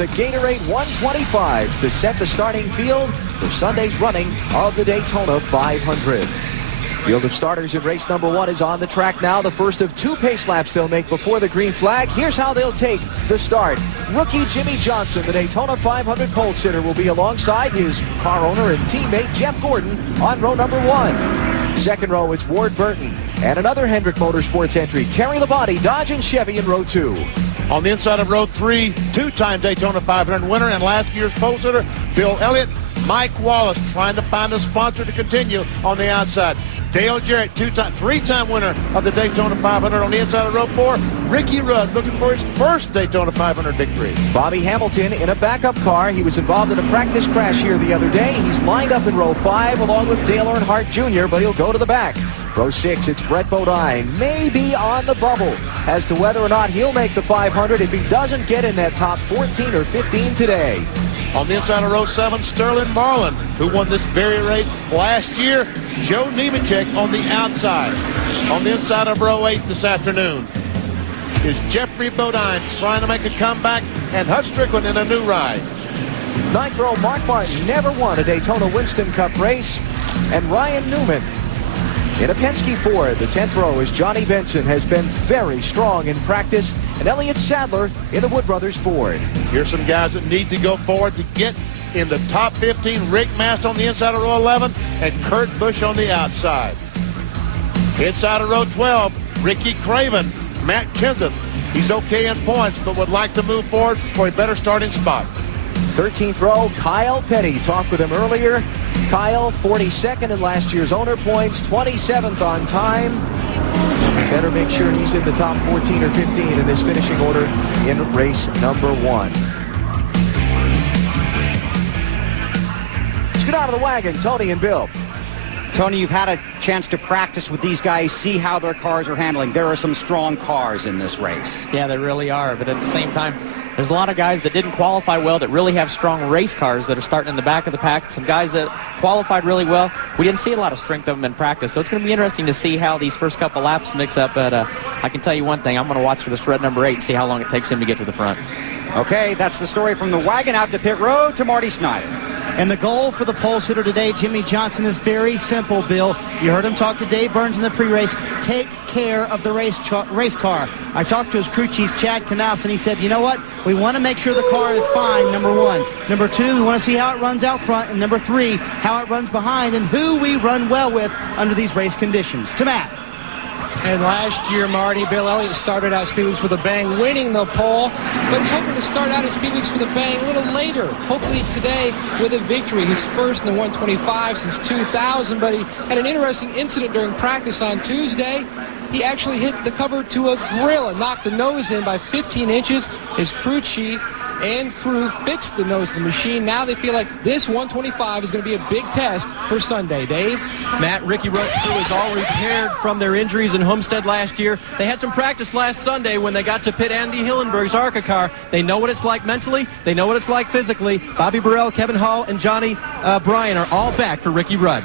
the Gatorade 125s to set the starting field for Sunday's running of the Daytona 500. Field of starters in race number 1 is on the track now. The first of 2 pace laps they'll make before the green flag. Here's how they'll take the start. Rookie Jimmie Johnson, the Daytona 500 pole sitter, will be alongside his car owner and teammate Jeff Gordon on row number 1. Second row, it's Ward Burton and another Hendrick Motorsports entry, Terry Labonte, Dodge and Chevy in row 2. On the inside of row 3, 2-time Daytona 500 winner and last year's pole sitter, Bill Elliott. Mike Wallace trying to find a sponsor to continue on the outside. Dale Jarrett, 3-time winner of the Daytona 500 on the inside of row 4. Ricky Rudd looking for his first Daytona 500 victory. Bobby Hamilton in a backup car. He was involved in a practice crash here the other day. He's lined up in row 5 along with Dale Earnhardt Jr., but he'll go to the back. Row 6, it's Brett Bodine, maybe on the bubble as to whether or not he'll make the 500 if he doesn't get in that top 14 or 15 today. On the inside of row 7, Sterling Marlin, who won this very race last year. Joe Nemechek on the outside. On the inside of row 8 this afternoon is Jeffrey Bodine trying to make a comeback, and Hut Strickland in a new ride. 9th row, Mark Martin never won a Daytona Winston Cup race, and Ryan Newman in a Penske Ford. The 10th row is Johnny Benson, has been very strong in practice, and Elliott Sadler in the Wood Brothers Ford. Here's some guys that need to go forward to get in the top 15. Rick Mast on the inside of row 11 and Kurt Busch on the outside. Inside of row 12, Ricky Craven, Matt Kenseth. He's okay in points, but would like to move forward for a better starting spot. 13th row, Kyle Petty. Talked with him earlier. Kyle, 42nd in last year's owner points, 27th on time. Better make sure he's in the top 14 or 15 in this finishing order in race number 1. Let's get out of the wagon, Tony and Bill. Tony, you've had a chance to practice with these guys, see how their cars are handling. There are some strong cars in this race. Yeah, they really are, but at the same time, there's a lot of guys that didn't qualify well that really have strong race cars that are starting in the back of the pack. Some guys that qualified really well. We didn't see a lot of strength of them in practice, so it's going to be interesting to see how these first couple laps mix up. But I can tell you one thing, I'm going to watch for this red number 8 and see how long it takes him to get to the front. Okay, that's the story from the wagon out to pit road to Marty Snyder. And the goal for the pole sitter today, Jimmie Johnson, is very simple, Bill. You heard him talk to Dave Burns in the pre-race. Take care of the race car. I talked to his crew chief, Chad Knaus, and he said, you know what? We want to make sure the car is fine, number 1. Number 2, we want to see how it runs out front. And number 3, how it runs behind and who we run well with under these race conditions. To Matt. And last year, Marty, Bill Elliott started out Speed Weeks with a bang, winning the pole, but he's hoping to start out at Speed Weeks with a bang a little later, hopefully today with a victory, his first in the 125 since 2000, but he had an interesting incident during practice on Tuesday. He actually hit the cover to a grill and knocked the nose in by 15 inches. His crew chief and crew fixed the nose of the machine. Now they feel like this 125 is going to be a big test for Sunday. Dave? Matt, Ricky Rudd's crew is all repaired from their injuries in Homestead last year. They had some practice last Sunday when they got to pit Andy Hillenberg's ARCA car. They know what it's like mentally. They know what it's like physically. Bobby Burrell, Kevin Hall, and Johnny Bryan are all back for Ricky Rudd.